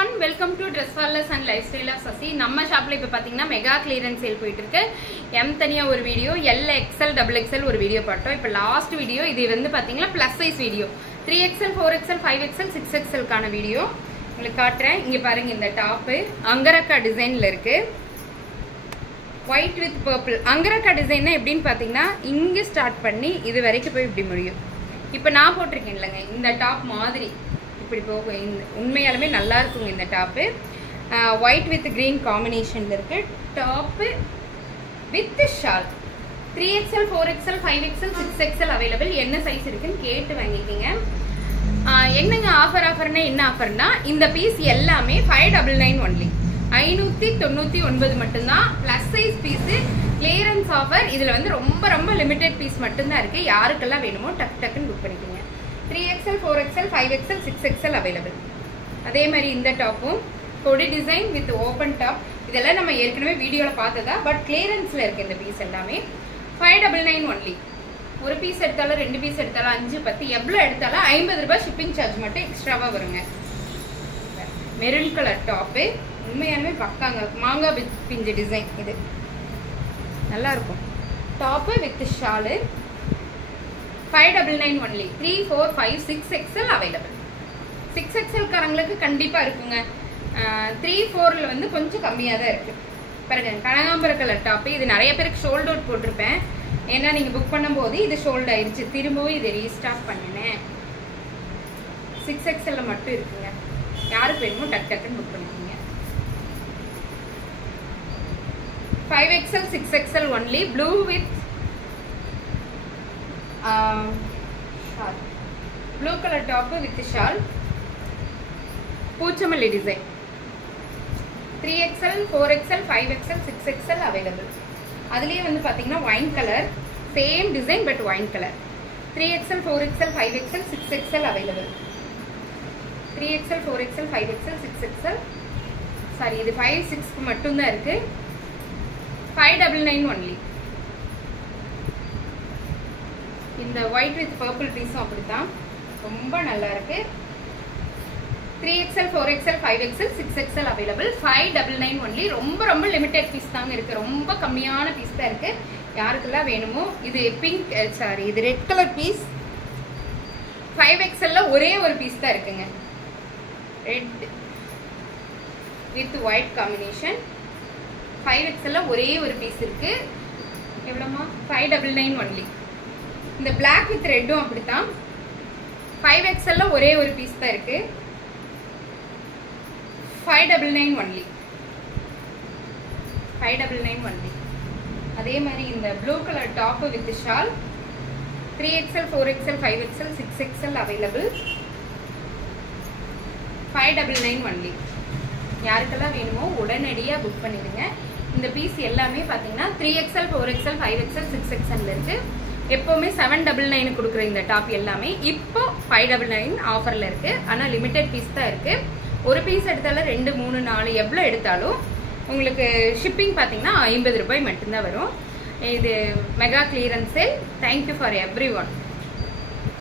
everyone, welcome to Dress Wallers and Lifestyle of Sasi. நம்ம ஷாப்ல இப்ப பாத்தீங்கன்னா மெகா கிளியரன்ஸ் சேல் போயிட்டு இருக்கு. M தனியா ஒரு video, L XL double XL ஒரு வீடியோ பார்த்தோம். இப்ப லாஸ்ட் வீடியோ இது வந்து பாத்தீங்கன்னா plus size video. 3XL 4XL 5XL 6XL கான வீடியோ உங்களுக்கு காட்றேன். இங்க பாருங்க இந்த டாப் அங்கரக்கா டிசைன்ல இருக்கு. White with purple. Angrakha design எப்படின்னு பாத்தீங்கன்னா இங்க ஸ்டார்ட் பண்ணி இது வரைக்கும் போய் இப்படி முடியும். இப்ப நான் போட்டிருக்கேன் இல்லங்க இந்த டாப் மாதிரி இப்படி போகும். உண்மையாலுமே நல்லா இருக்குங்க இந்த டாப்பு. ஒயிட் வித் கிரீன் காம்பினேஷன்ல இருக்கு. Top with shawl 3XL 4XL 5XL 6XL available. என்ன சைஸ் இருக்குன்னு கேட்டு வாங்கிக்கிங்க. என்னங்க ஆஃபர்னா என்ன ஆஃபர்னா இந்த பீஸ் எல்லாமே 599 ஒன்லி. 599 மட்டும்தான். Plus size piece clearance offer. இதுல வந்து ரொம்ப லிமிடெட் பீஸ் மட்டும்தான் இருக்கு. யாருக்கெல்லாம் வேணுமோ டக்குன்னு புக் பண்ணிக்கோங்க. 3XL 4XL 5XL 6XL available. அதே மாதிரி இந்த டாப்பும் கொடி டிசைன் வித் ஓபன் டாப். இதெல்லாம் நம்ம ஏற்கனவே வீடியோல பார்த்ததா. பட் கிளியரன்ஸ்ல இருக்கு இந்த பீஸ் எல்லாமே. 599 ஒன்லி. ஒரு பீஸ் எடுத்தாலும் 2 பீஸ் எடுத்தாலும் 5 10 எவ்வளவு எடுத்தாலும் 50 ரூபாய் ஷிப்பிங் சார்ஜ் மட்டும் எக்ஸ்ட்ராவா வருங்க. மெரூன் கலர் டாப்பு உண்மையாலுமே பக்காங்க. மாங்காய் வித் பிஞ்சு டிசைன் இது நல்லா இருக்கும். Top with shawl 599 only. 3 4 5 6XL available. 6XL காரங்களுக்கு கண்டிப்பா இருக்குங்க. 3 4ல வந்து கொஞ்சம் கம்மியா தான் இருக்கு. பாருங்க கனகாம்பர கலர் டாப். இது நிறைய பேருக்கு ஷோல்ட் அவுட் போட்டிருப்பேன். ஏன்னா நீங்க புக் பண்ணும்போது இது ஷோல்ட் ஆயிருச்சு. திரும்பவும் இதை ரீஸ்டாக் பண்ணினேன். 6XL மட்டும் இருக்குங்க. யாருக்கு வேணுமோ டக்குன்னு புக் பண்ணிக்கோங்க. 5XL 6XL only. Blue with blue colour top with shawl. பூச்சமல்லி design. 3XL 4XL 5XL 6XL available. அதுலயே வந்து பாத்தீங்கன்னா wine colour same design but wine colour. 3XL 4XL 5XL 6XL available. 3XL 4XL 5XL 6XL sorry இது 5 6 மட்டும் தான் இருக்கு. 599 only. இந்த white with purple பீஸும் அப்படித்தான் ரொம்ப நல்லா இருக்கு. 3XL 4XL 5XL 6XL available. 599 only. ரொம்ப லிமிடெட் பீஸ் தாங்க இருக்கு. ரொம்ப கம்மியான பீஸ் தான் இருக்கு. யாருக்கெல்லாம் வேணுமோ. இது பிங்க் சாரி இது ரெட் கலர் பீஸ். 5XL ஒரே ஒரு பீஸ் தான் இருக்குங்க. Red with white combination. 5XL ஒரே ஒரு பீஸ் இருக்கு. எவ்வளவுமா? 599 ஒன்லி. இந்த பிளாக் வித் ரெட்டும் அப்படித்தான். 5XL ஒரே ஒரு பீஸ் தான் இருக்கு. 599 ஒன்லி. 599 ஒன்லி. அதே மாதிரி இந்த blue colour top with shawl 3XL 4XL 5XL 6XL available. 599 only. யாருக்கெல்லாம் வேணுமோ உடனடியா புக் பண்ணிடுங்க. இந்த பீஸ் எல்லாமே பாத்தீங்கன்னா 3XL 4XL 5XL 6XL இருக்கு. எப்பவுமே 799 கொடுக்குற இந்த டாப் எல்லாமே இப்போ 599 ஆஃபர்ல இருக்கு. ஆனா லிமிடெட் பீஸ் தான் இருக்கு. ஒரு பீஸ் எடுத்தாலும் 2 3 4 எவ்வளவு எடுத்தாலும் உங்களுக்கு ஷிப்பிங் பாத்தீங்கன்னா 50 ரூபாய் மட்டும்தான் வரும். இது mega clearance sale. Thank you for every one.